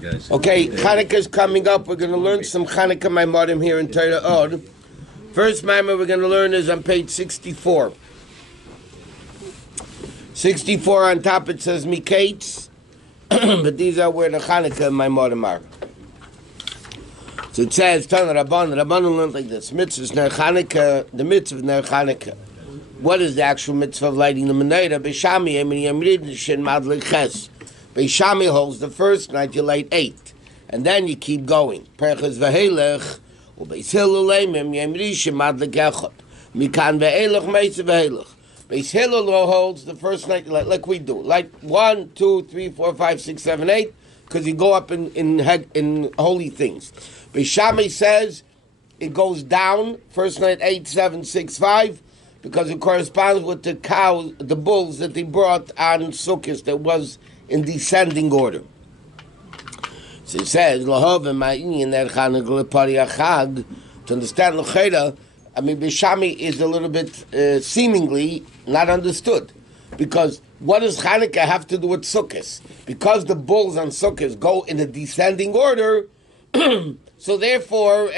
guys. Okay, Chanukah is coming up. We're going to learn some Chanukah Maamarim here in Torah Or. First Maamar we're going to learn is on page 64. 64 on top it says Mikates, but these are where the Chanukah Maamarim are. So it says, Rabban learned like this. Mitzvah is Ner Chanukah, the mitzvah of Ner Chanukah. What is the actual mitzvah of lighting the menorah? Beishami Emini Amrid Shin Madlik Ches. Beishami holds the first night you light 8, and then you keep going. Perches v'helech u'beis Hillel leimim Yemri Shin Madlik Echad. Mikan v'helech meis v'helech. Beis Hillel holds the first night you light like we do. Light 1, 2, 3, 4, 5, 6, 7, 8, because you go up in holy things. Beishami says it goes down, first night 8, 7, 6, 5, because it corresponds with the cows, the bulls that they brought on Sukkot that was in descending order. So it says, to understand L'chera, I mean, Beishami is a little bit seemingly not understood. Because what does Chanukah have to do with Sukkot? Because the bulls on Sukkot go in a descending order, so therefore,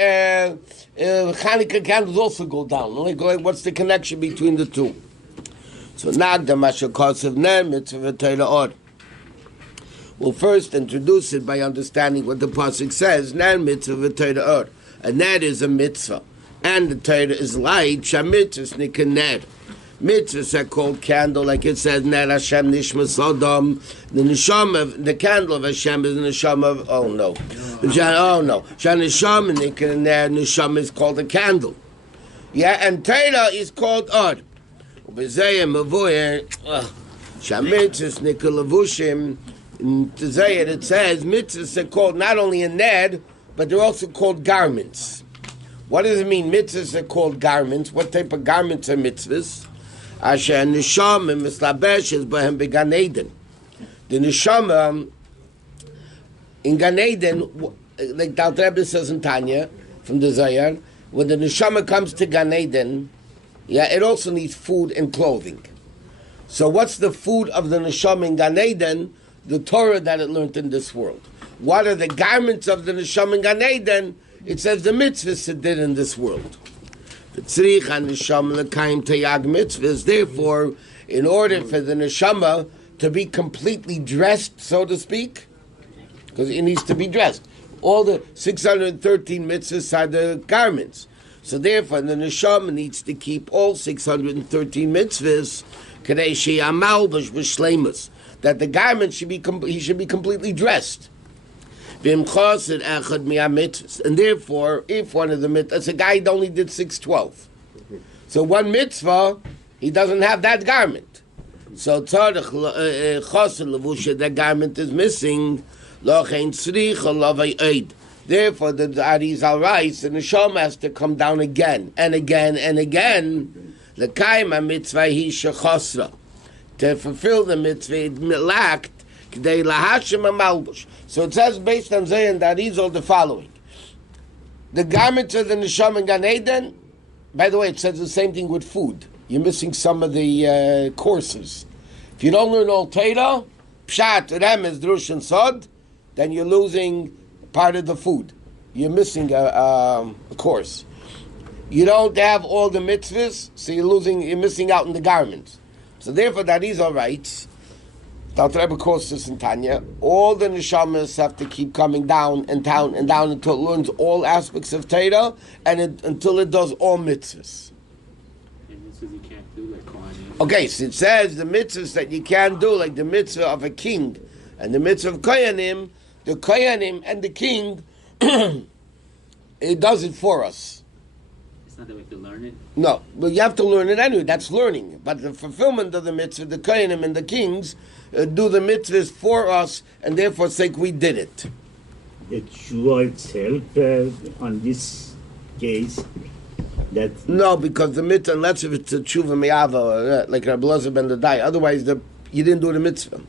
Chanukah candles also go down. What's the connection between the two? So, Nagda Mashakasav Ner Mitzvah Torah Or. We'll first introduce it by understanding what the pasuk says. Ner Mitzvah Torah Or. And that is a mitzvah. And the Torah is light. Shamitzvah Nika Ner. Mitzvahs are called candle, like it says, Ner Hashem Nishma Sodom. The neshama, the candle of Hashem is the neshama of, oh no. Shan neshama Nika Ner, neshama is called a candle. Yeah, and Torah is called Or. Ubezayim Mavoyer, Shamitzvahs Nika Levushim. In Tizayah it says, mitzvahs are called not only a Ner, but they're also called garments. What does it mean, mitzvahs are called garments? What type of garments are mitzvahs? Asher neshama mislabeshes b'hem began Eden. The neshama in Gan Eden, like the Rebbe says in Tanya from the Zayar, when the neshama comes to Gan Eden, yeah, it also needs food and clothing. So what's the food of the neshama in Gan Eden? The Torah that it learned in this world. What are the garments of the neshama in Gan Eden? It says the mitzvahs it did in this world. Therefore, in order for the neshama to be completely dressed, so to speak, because it needs to be dressed, all the 613 mitzvahs are the garments. So therefore, the neshama needs to keep all 613 mitzvahs, that the garment should be he should be completely dressed. And therefore, if one of the mitzvahs, a guy only did 612, so one mitzvah, he doesn't have that garment. So that garment is missing. Therefore, the Ari Zal writes, and the Neshama has to come down again and again and again. To fulfill the mitzvah, it lacked. So it says based on Zayin that he's all the following. The garments of the Neshama in Gan Eden, by the way, it says the same thing with food. You're missing some of the courses. If you don't learn all Torah, Pshat, Remez, Drush, and Sod, then you're losing part of the food. You're missing a course. You don't have all the mitzvahs, so you're missing out on the garments. So therefore, that is all right. The Rebbe calls this in Tanya. All the neshamas have to keep coming down and down and down until it learns all aspects of Torah and until it does all mitzvahs. And mitzvahs you can't do like Kohanim. Okay, so it says the mitzvahs that you can't do, like the mitzvah of a king and the mitzvah of Kohanim, the Kohanim and the king, it does it for us. It's not that we have to learn it? No, but you have to learn it anyway. That's learning. But the fulfillment of the mitzvah, the Kohanim and the kings, do the mitzvahs for us, and therefore sake we did it. The tshuva itself, on this case, that... No, because the mitzvah, unless if it's a tshuva me'ava, like Rabbi Elazar ben Dadai, otherwise you didn't do the mitzvah.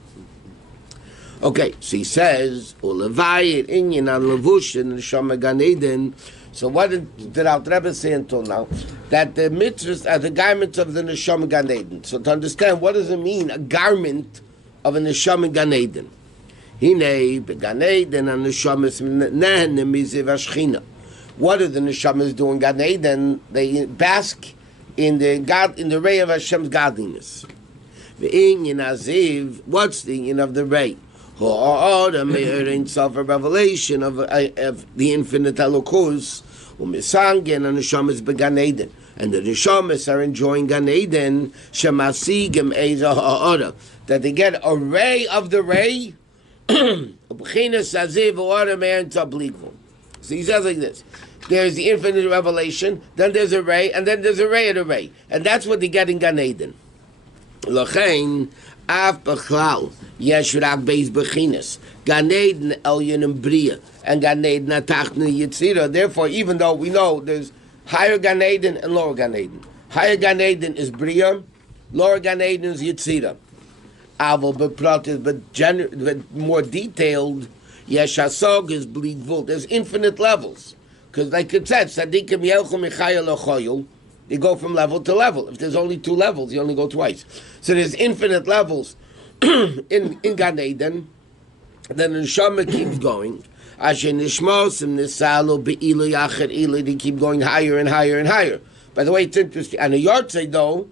Okay, so he says, Ulevayit inyan an levushin neshama gan Eden. So what did our Rebbe say until now? That the mitzvahs are the garments of the neshama gan Eden. So to understand, what does it mean, a garment of a neshama gan Eden? Hine began Eden and neshamas nehen miziv hashchina. What do the neshamas do in Gan Eden? They bask in the ray of Hashem's godliness. The inyan aziv. What's the inyan of the ray? In self-revelation of the infinite Elokus, u'misangen and neshamas began Eden. And the neshamas are enjoying Gan Eden, shemasigim eza ha'ara, that they get a ray of the ray. So he says like this: there's the infinite revelation, then there's a ray, and then there's a ray of the ray, and that's what they get in Gan Eden. L'chein af b'chlal yesh rak beis bechinas Gan Eden elyon and bria, and Gan Eden atachna yitzira. Therefore, even though we know there's higher Gan Eden and lower Gan Eden, higher Gan Eden is bria, lower Gan Eden is yitzira. But more detailed, Yeshasog is bleedvul. There's infinite levels. Because like it says, Tzadikim Yelchu Michaya Lochoyul, they go from level to level. If there's only 2 levels, you only go twice. So there's infinite levels in Gan Eden. Then the Neshama keeps going. Asher Nishmosim Nisalu Be'ilu Yachar Ilu, they keep going higher and higher and higher. By the way, it's interesting. On a Yortzei though,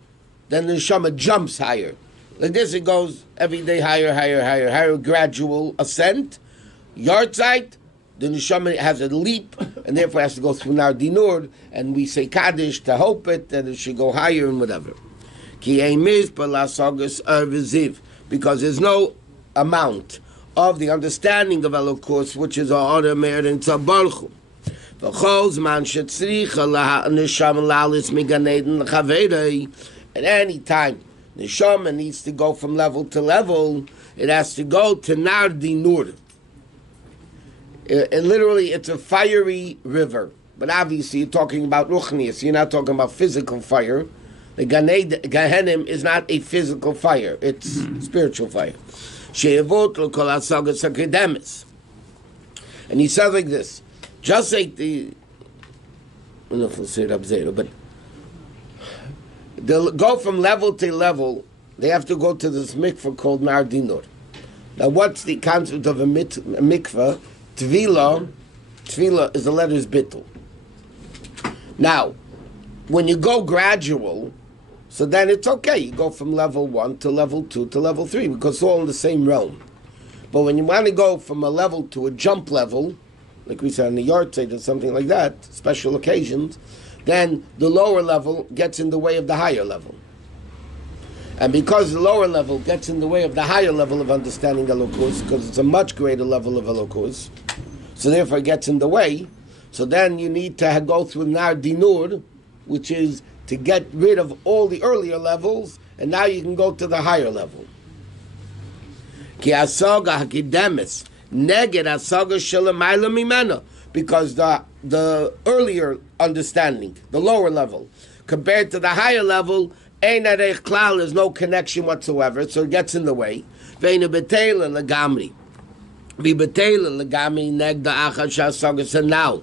then the Neshama jumps higher. Like this, it goes every day higher, gradual ascent. Yartzeit, the neshama has a leap, and therefore has to go through Nar Dinur, and we say Kaddish to hope that it should go higher and whatever. Because there's no amount of the understanding of Elokus, which is Order Mer and Tzabarchu. At any time, the Neshama needs to go from level to level. It has to go to Nar Dinur. Literally, it's a fiery river. But obviously, you're talking about Ruchnius. You're not talking about physical fire. The Gehenim is not a physical fire. It's spiritual fire. And he says like this. Just like I don't know if we'll say it up there, but they'll go from level to level. They have to go to this mikveh called Nar Dinur. Now, what's the concept of a mikveh? Tvila is the letters bittul. Now, when you go gradual, so then it's okay. You go from level 1 to level 2 to level 3 because it's all in the same realm. But when you want to go from a level to a jump level, like we said in the yard side or something like that, special occasions, then the lower level gets in the way of the higher level. And because the lower level gets in the way of the higher level of understanding Elokus, because it's a much greater level of Elokus, so therefore it gets in the way, so then you need to go through Nar Dinur, which is to get rid of all the earlier levels, and now you can go to the higher level. Ki asaga hakidemis neged asaga shelamayla mimena, because the earlier understanding, the lower level, compared to the higher level, ein arech klal, there's no connection whatsoever, so it gets in the way. Veina betela legamri, vi betela legamri negda achad shasaga sanal.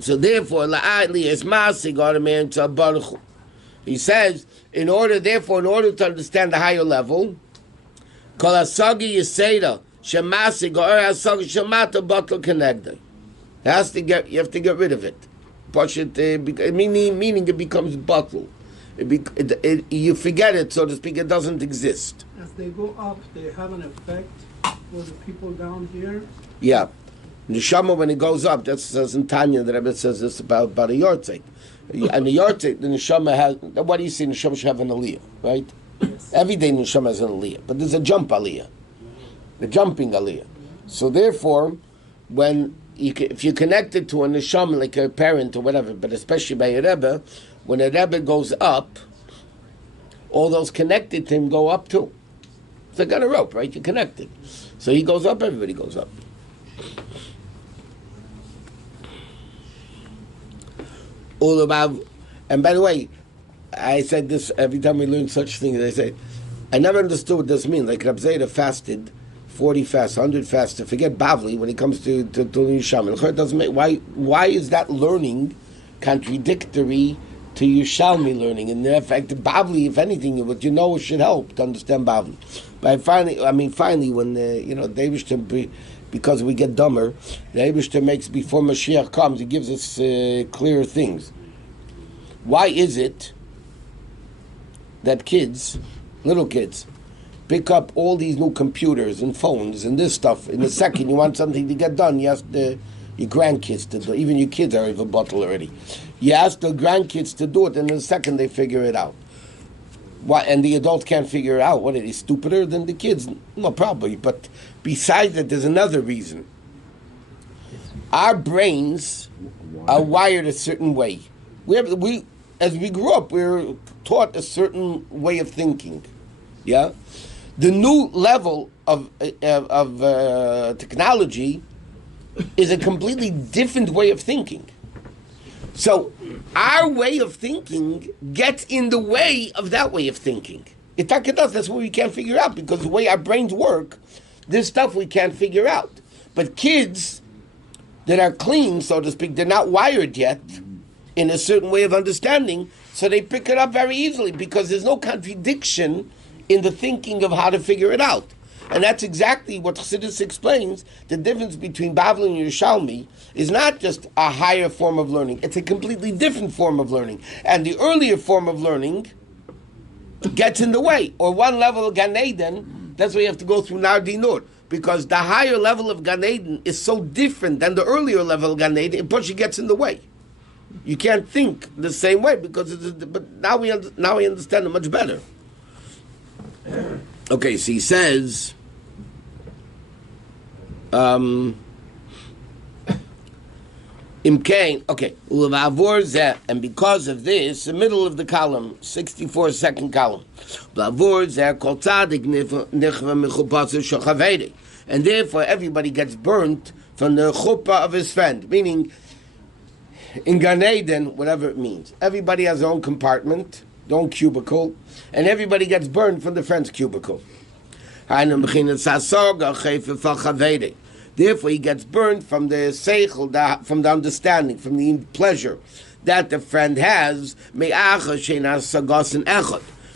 So therefore, la'atli is masig man to baruch. He says, in order to understand the higher level, kol asagi yiseda shemasig or asagi shemata batal connected. You have to get rid of it. Push it, meaning it becomes batal. You forget it, so to speak. It doesn't exist. As they go up, they have an effect for the people down here. Yeah. Neshama, when it goes up, that says in Tanya, the Rebbe says this about a yortzeit. And the yortzeit, the Neshama has, what do you see? Neshama should have an aliyah, right? Yes. Every day Neshama has an aliyah, but there's a jump aliyah, the jumping aliyah. So therefore, if you're connected to a Neshama, like a parent or whatever, but especially by a Rebbe, when a Rebbe goes up, all those connected to him go up too. It's like on a rope, right? You're connected. So he goes up, everybody goes up. All about, and by the way, I said this every time we learn such things. I say, I never understood what this means. Like Reb Zayda fasted 40 fasts, 100 fasts to forget Bavli when it comes to Yisham. It doesn't make, why is that learning contradictory to Yerushalmi learning. And in fact, the Bavli, if anything, what you know should help to understand Bavli. But finally, when the Eibishter, because we get dumber, the Eibishter makes, before Mashiach comes, he gives us clearer things. Why is it that kids, little kids, pick up all these new computers and phones and this stuff? In a second, you want something to get done, you ask your grandkids to do it. Even your kids are even bottle already. You ask the grandkids to do it, and in a second they figure it out. Why? And the adults can't figure it out. What, are they stupider than the kids? No, probably. But besides that, there's another reason. Our brains are wired a certain way. As we grew up, we were taught a certain way of thinking. Yeah, the new level of technology is a completely different way of thinking. So our way of thinking gets in the way of that way of thinking. That's what we can't figure out, because the way our brains work, this stuff we can't figure out. But kids that are clean, so to speak, they're not wired yet in a certain way of understanding, so they pick it up very easily, because there's no contradiction in the thinking of how to figure it out. And that's exactly what Chassidus explains. The difference between Bavli and Yerushalmi is not just a higher form of learning, it's a completely different form of learning. And the earlier form of learning gets in the way. Or one level of Gan Eden, that's why you have to go through Nar Dinur. Because the higher level of Gan Eden is so different than the earlier level of Gan Eden, it pushes gets in the way. You can't think the same way, because but now we understand it much better. Okay, so he says, Imkain, okay, and because of this, the middle of the column, 64-second column, and therefore everybody gets burnt from the chuppah of his friend, meaning in Gan Eden, whatever it means, everybody has their own compartment, their own cubicle, and everybody gets burned from the friend's cubicle. Therefore, he gets burned from the seichel, from the understanding, from the pleasure that the friend has,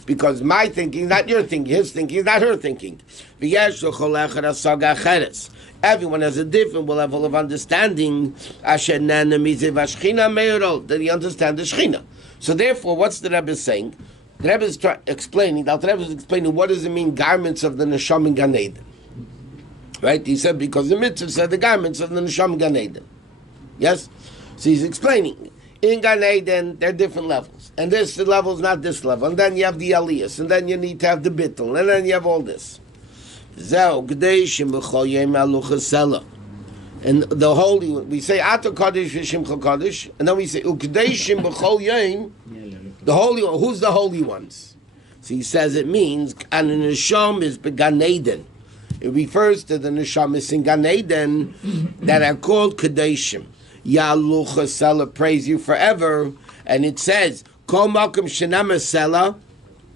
because my thinking is not your thinking, his thinking is not her thinking. Everyone has a different level of understanding that he understands the Shechina. So therefore, what's the Rebbe saying? The Rebbe is explaining what does it mean, garments of the Neshama in Gan Eden. Right? He said, because the mitzvah said the garments of the Neshama in Gan Eden. Yes? So he's explaining. In Gan Eden, there are different levels. And this level is not this level. And then you have the Aliyas. And then you need to have the Bittul. And then you have all this. And the holy, we say Ato Kaddish V'Shimcha Kaddish, and then we say Ukdeishim B'Chol Yom, the holy one. Who's the holy ones? So he says it means, and the Neshama is Gan Eden. It refers to the Neshamas in Gan Eden that are called Kadeshim. Yalucha Sela, praise you forever. And it says, Kol Malkum Shenama Sela,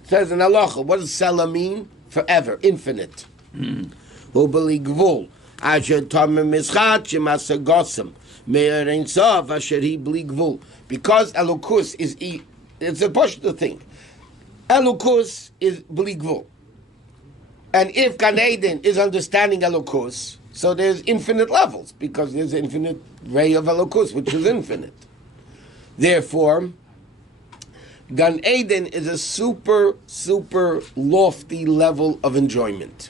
says in Halacha, what does Sela mean? Forever, infinite. Hubali Gvul. Asher Tamim Mischat Shemasa Gossam. Me'er Ein Sof Asher Hi Bli Gvul. Because Elokus is, it's a Pashto thing. Elokus is Bli Gvul. And if Gan Eden is understanding Elokus, so there's infinite levels, because there's infinite ray of Elokus, which is infinite. Therefore, Gan Eden is a super, super lofty level of enjoyment.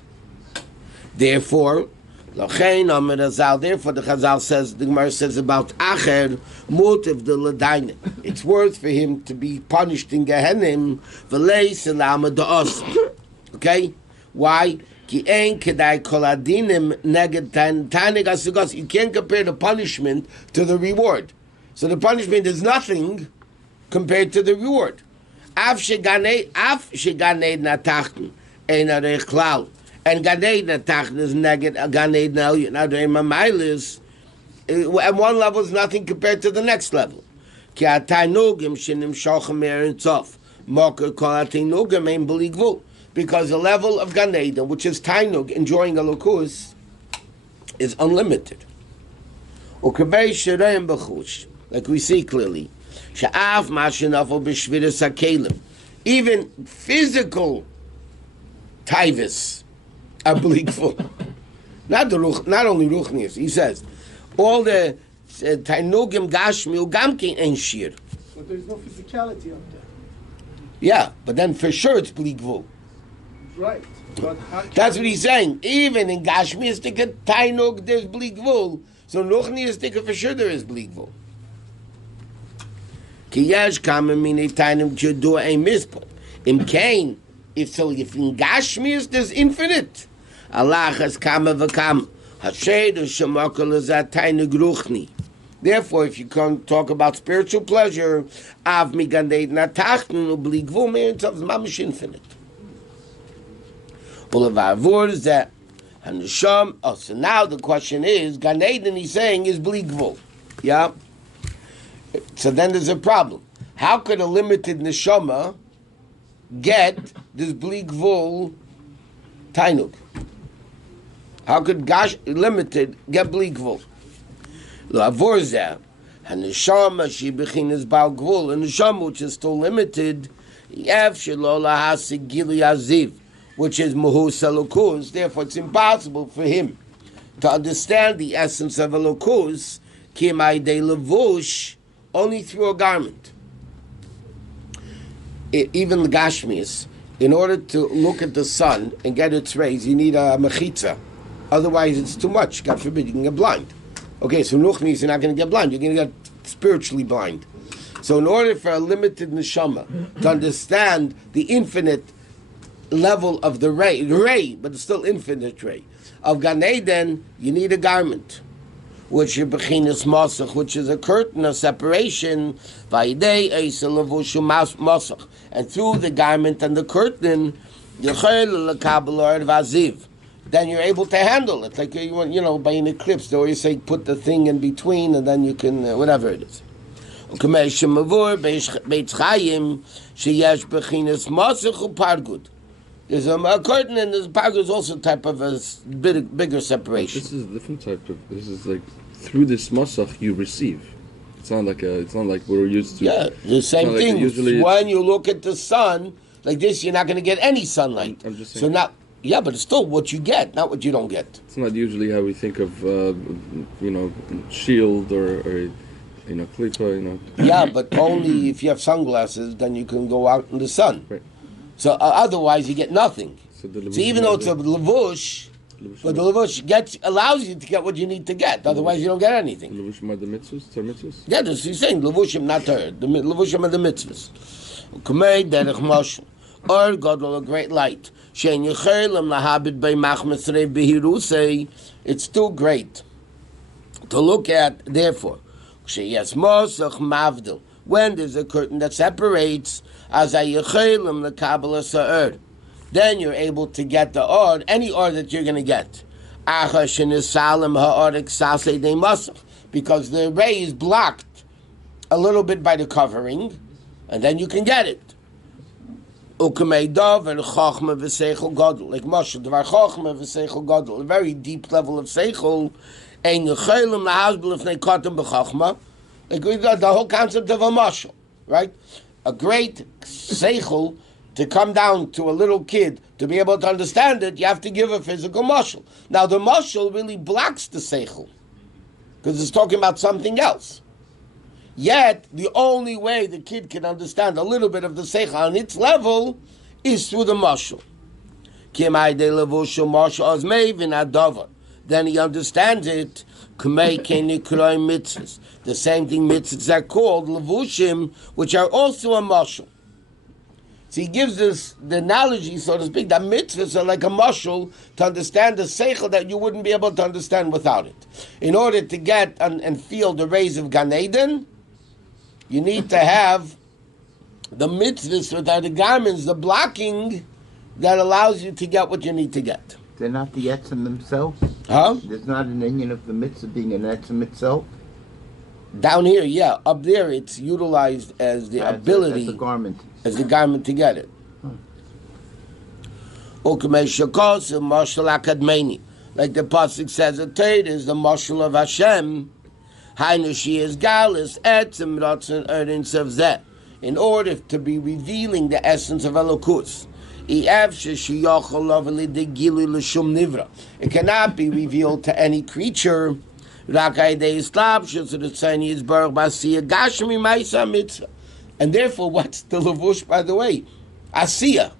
Therefore, the Chazal says, the Gemara says about Acher, motive the Ladaina. It's worth for him to be punished in Gehenim, okay? Why? You can't compare the punishment to the reward. So the punishment is nothing compared to the reward. And Gan Eden Tachten is neged, Gan Eden Elyon, Adrei and one level is nothing compared to the next level. Ki atainugim shenim shochem me'erin tzof, moker kol atainugim ein b'li gvul. Because the level of Gan Eden, which is tainug, enjoying Elokus, is unlimited. Ukavei shereim b'chush, like we see clearly. She'af ma'shenafel b'shviras hakelim. Even physical taivas are bleakful. Not only ruchnius. He says, all the tainugim gashmi ugamkin and shir. But there's no physicality up there. Yeah, but then for sure it's bleakful. Right. But how can That's what he's saying. Even in gashmiistic tainug there's bleakful. So in ruchniistic for sure there is bleakful. Ki yesh kama mine tainim k'yodua ein mispot. Im kain, if in gashmius there's infinite. Allah has kama v'kam. Hashed u'shamakal azat tainug ruchni. Therefore, if you can talk about spiritual pleasure, av migandeid natachten ubligvul means of mamish infinite. Ulavavur is that hanisham. Oh, so now the question is, Gan Eden he's saying is bligvul, yeah. So then there's a problem. How could a limited neshama get this bligvul tainug? How could Gash limited get bligvul? Lavorza, haneshama she bechinas bal gvul, and neshama which is still limited, yev shelo lahasig gili aziv, which is muhus elokus. Therefore, it's impossible for him to understand the essence of elokus kimai de levush only through a garment. Even the gashmias, in order to look at the sun and get its rays, you need a mechitza. Otherwise, it's too much. God forbid, you can get blind. Okay, so Nuchnis, you're not going to get blind. You're going to get spiritually blind. So in order for a limited neshama to understand the infinite level of the ray, but it's still infinite ray, of Gan Eden, you need a garment, which is bechinas masach, which is a curtain of separation, vayidei eisel levushu masach, and through the garment and the curtain, yechel lekabel or vaziv. Then you're able to handle it. Like, by an eclipse, they always say put the thing in between and then you can, whatever it is. There's a curtain and there's pargud is also a type of a bigger separation. This is a different type of, this is like, through this masach you receive. It's not like we're used to. Yeah, the same thing. When you look at the sun, like this, you're not going to get any sunlight. I'm just saying. So now, yeah, but it's still what you get, not what you don't get. It's not usually how we think of, shield or klipa, Yeah, but only if you have sunglasses, then you can go out in the sun. Right. So otherwise, you get nothing. So Even though it's a levush, but the levush allows you to get what you need to get. Otherwise, you don't get anything. Levushim are the mitzvahs, Torah mitzvahs? Yeah, that's he's saying. Levushim, not Torah. The levushim are the mitzvahs. Kumei derech moshe. Or gadol, a great light. Shein yechelim lahabit bei machmas rei behirusei. It's too great to look at. Therefore, sheyes mosach mavdil. When there's a curtain that separates, as a yechelim lekabel sa'er, then you're able to get the or, any or that you're going to get. Because the ray is blocked a little bit by the covering, and then you can get it. Like Moshe, Dvar Chochma v'Seichel Gadol, a very deep level of Seichel, and Yechelim lahazbel ifnei Kotem b'Chochma, like we got the whole concept of a Moshe, right? A great Seichel, to come down to a little kid, to be able to understand it, you have to give a physical mashal. Now the mashal really blocks the seichel, because it's talking about something else. Yet, the only way the kid can understand a little bit of the seichel on its level is through the mashal. Then he understands it. The same thing mitzvahs are called levushim, which are also a mashal. So he gives us the analogy, so to speak, that mitzvahs are like a mashal to understand the seichel that you wouldn't be able to understand without it. In order to get and feel the rays of Gan Eden, you need to have the mitzvahs, which are the garments, the blocking that allows you to get what you need to get. They're not the etzim themselves? Huh? There's not an union of the mitzvah being an etzim itself? Down here, yeah. Up there, it's utilized as the ability, as a garment. As the garment to get it. Like the pasuk says, a Torah is the mashal of Hashem. Hainu is galus etzem ratzon erin sevzeh. In order to be revealing the essence of Elokus. It cannot be revealed to any creature. And therefore, what's the levush, by the way? Asiya.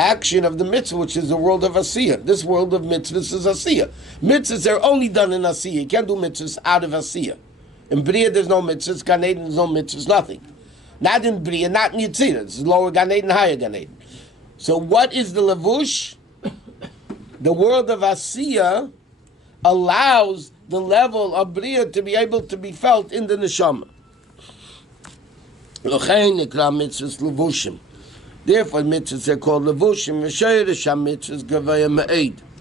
Action of the mitzvah, which is the world of Asiya. This world of mitzvahs is Asiya. Mitzvahs are only done in Asiya. You can't do mitzvahs out of Asiya. In Bria, there's no mitzvahs. Gan Eden, there's no mitzvahs, nothing. Not in Bria, not in Yitzirah. It's lower Gan Eden, higher Gan Eden. So what is the levush? The world of Asiya allows the level of Bria to be able to be felt in the neshama. Therefore, mitzvahs are called levushim.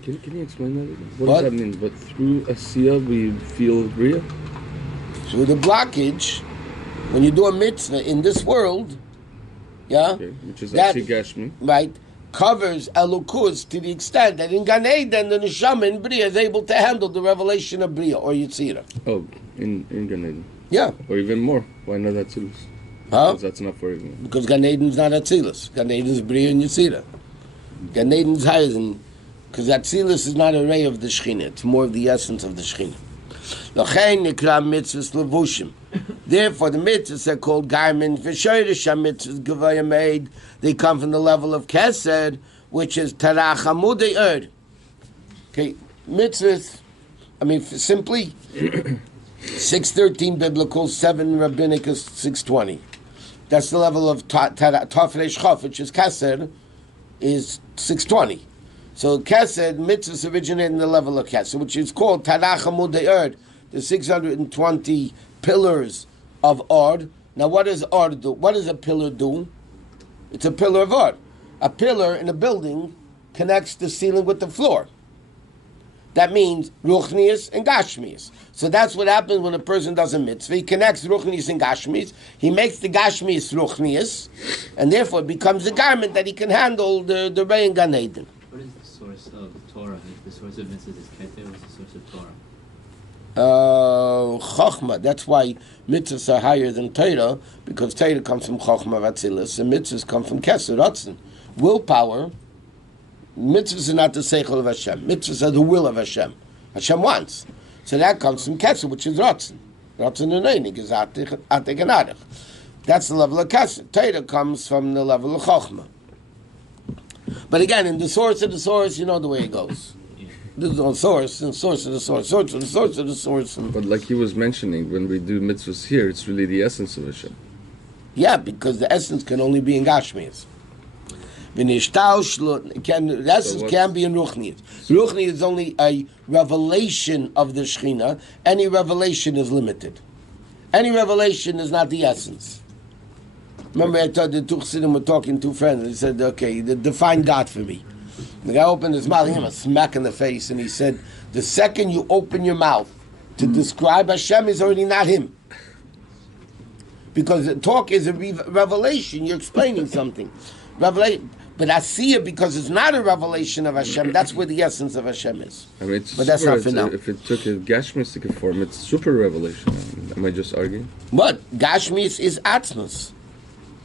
Can you explain that? What does that mean? But through Asiya we feel Bria? Through the blockage, when you do a mitzvah in this world, Okay, which is actually Gashmi. Right, covers Elokus to the extent that in Gan Eden, the Neshama in Bria is able to handle the revelation of Bria or Yitzira. Oh, in Gan Eden. Yeah. Or even more. Why not Atzilus? Huh? Because that's not for even. Because Gan Eden's not Atzilus. Gan Eden's Bria and Yitzira. Gan Eden's higher than... Because Atzilus is not a ray of the Shekhinah. It's more of the essence of the Shekhinah. Therefore, the mitzvahs are called garment. They come from the level of Kesed, which is Tarach Amudei Erd. Okay, mitzvahs, simply 613 biblical, 7 rabbinic is 620. That's the level of Tafresh Chof, which is Kesed, is 620. So Kesed, mitzvahs originate in the level of Kesed, which is called Tarach Amudei Erd, the 620 pillars of Ord. Now what does Ord do? What does a pillar do? It's a pillar of Ord. A pillar in a building connects the ceiling with the floor. That means Ruchnius and Gashmius. So that's what happens when a person does a mitzvah. He connects Ruchnius and Gashmius. He makes the Gashmius Ruchnius, and therefore it becomes a garment that he can handle the Ray and Gan Eden. What is the source of Torah? If the source of mitzvahs is Keter, what's the source of Torah? Chochmah. That's why mitzvahs are higher than Torah, because Torah comes from Chochmah Vatzilis, and mitzvahs come from Keser Ratzon. Willpower. Mitzvahs are not the seichel of Hashem. Mitzvahs are the will of Hashem. Hashem wants. So that comes from Keser, which is Ratzon. Ratzon and Einig is Atik and Adich. That's the level of Keser. Torah comes from the level of Chochmah. But again, in the source of the source, you know the way it goes. There's no source, and source of the source, source of the source of the source. But like he was mentioning, when we do mitzvahs here, it's really the essence of Hashem. Yeah, because the essence can only be in Gashmias. The essence can be in Ruchnius. Ruchnius is only a revelation of the Shekhinah. Any revelation is limited. Any revelation is not the essence. Remember, I told the two Chassidim were talking, two friends, and he said, okay, define God for me. The guy opened his mouth, he gave him a smack in the face, and he said, the second you open your mouth to describe Hashem is already not Him. Because the talk is a revelation, you're explaining something. But Asiya, because it's not a revelation of Hashem, that's where the essence of Hashem is. But that's not for now. If it took a Gashmistic form, it's super revelation. Am I just arguing? But Gashmis is Atzmus.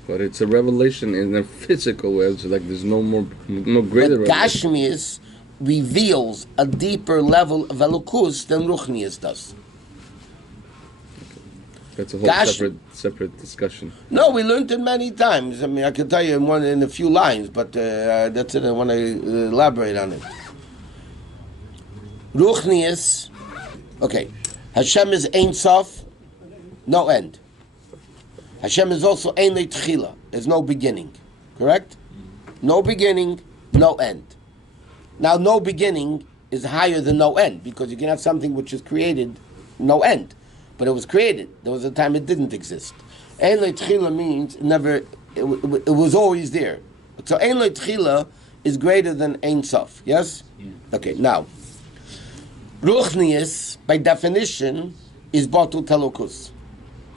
But it's a revelation in a physical way. It's like there's no greater but revelation. Gashmius reveals a deeper level of Elokus than Ruchnius does. That's a whole separate discussion. No, we learned it many times. I can tell you in a few lines, but that's it. I want to elaborate on it. Ruchnius, okay. Hashem is Ein Sof, no end. Hashem is also Ein Le'Tchila. There's no beginning. Correct? No beginning, no end. Now, no beginning is higher than no end, because you can have something which is created, no end. But it was created. There was a time it didn't exist. Ein Le'Tchila means it was always there. So Ein Le'Tchila is greater than Ein Sof. Yes? Yeah. Okay, now, Ruchnius, by definition, is Batul Telokus.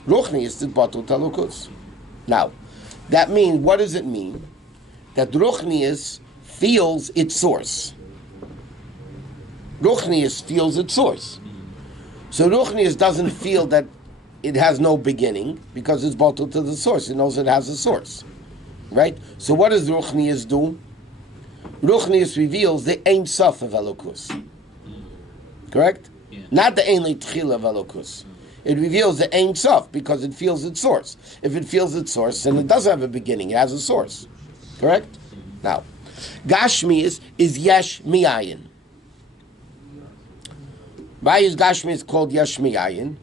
Ruchnius is Batul Telokus. Now, that means, what does it mean? That Ruchnius feels its source. Ruchnius feels its source. So Ruchnius doesn't feel that it has no beginning because it's bottled to the source. It knows it has a source. Right? So what does Ruchnius do? Ruchnius reveals the Ein Sof of Elokus. Correct? Yeah. Not the Ein L'Tchila of Elokus. It reveals the Ein Sof because it feels its source. If it feels its source, then it doesn't have a beginning. It has a source. Correct? Now, Gashmius is Yesh Mi'ayin. Why is Gashmius called Yesh Mi'ayin?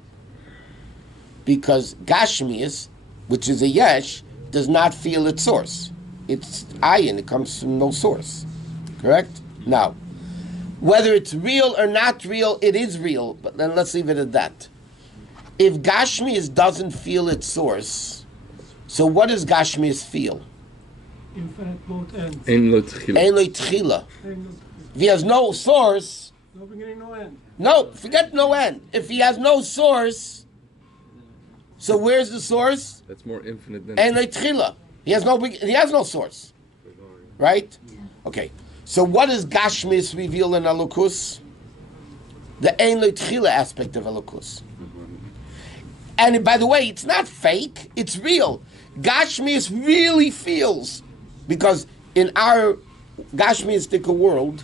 Because Gashmius, which is a Yesh, does not feel its source. It's ayin, it comes from no source. Correct? Now, whether it's real or not real, it is real, but then let's leave it at that. If Gashmius doesn't feel its source, so what does Gashmius feel? Infinite both ends. Ein lo tchila. Ein lo tchila. If he has no source, No beginning, no end. no, forget no end. If he has no source, so where's the source? That's more infinite than. Ein lo tchila. He has no source. Right? Okay. So what does Gashmis reveal in Elokus? The Ein Lo Tchila aspect of Elokus. And by the way, it's not fake, it's real. Gashmis really feels, because in our Gashmistic world,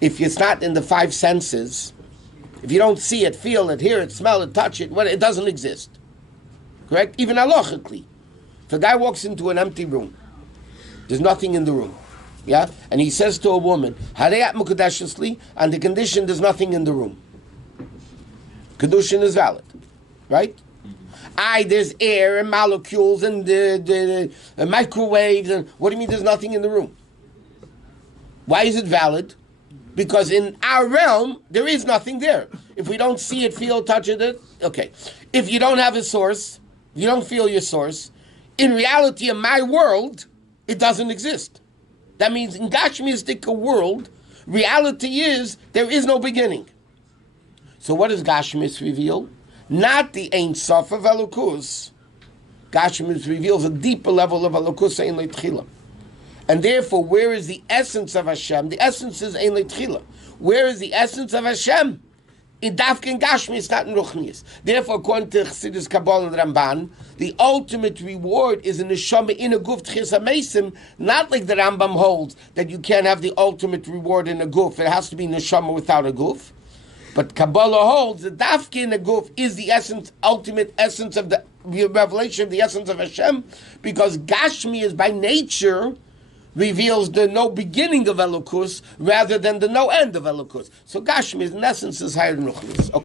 if it's not in the five senses, if you don't see it, feel it, hear it, smell it, touch it, it doesn't exist. Correct? Even halachically. If a guy walks into an empty room, there's nothing in the room. Yeah? And he says to a woman, Hareyat Mukadeshesli, and the condition there's nothing in the room. Kedushin is valid. Right? There's air and molecules and the microwaves, and what do you mean there's nothing in the room? Why is it valid? Because in our realm, there is nothing there. If we don't see it, feel, touch it, okay. If you don't have a source, if you don't feel your source, in reality, in my world, it doesn't exist. That means in Gashmistic world, reality is there is no beginning. So what does Gashmis reveal? Not the Ein Sof of Elokus. Gashmis reveals a deeper level of Elokus Ein L'Tchila. And therefore, where is the essence of Hashem? The essence is Ein L'Tchila. Where is the essence of Hashem? In Dafkin Gashmis, not in Ruchnius. Therefore, according to Chassidus Kabbalah and Ramban, the ultimate reward is in the Neshama in a guf Tchis HaMeisim, not like the Rambam holds that you can't have the ultimate reward in a guf. It has to be Neshama without a guf. But Kabbalah holds that Dafkin a guf is the essence, ultimate essence of the revelation of the essence of Hashem, because Gashmi is by nature reveals the no beginning of Elokus rather than the no end of Elokus. So Gashmi in essence is higher than Ruchnius.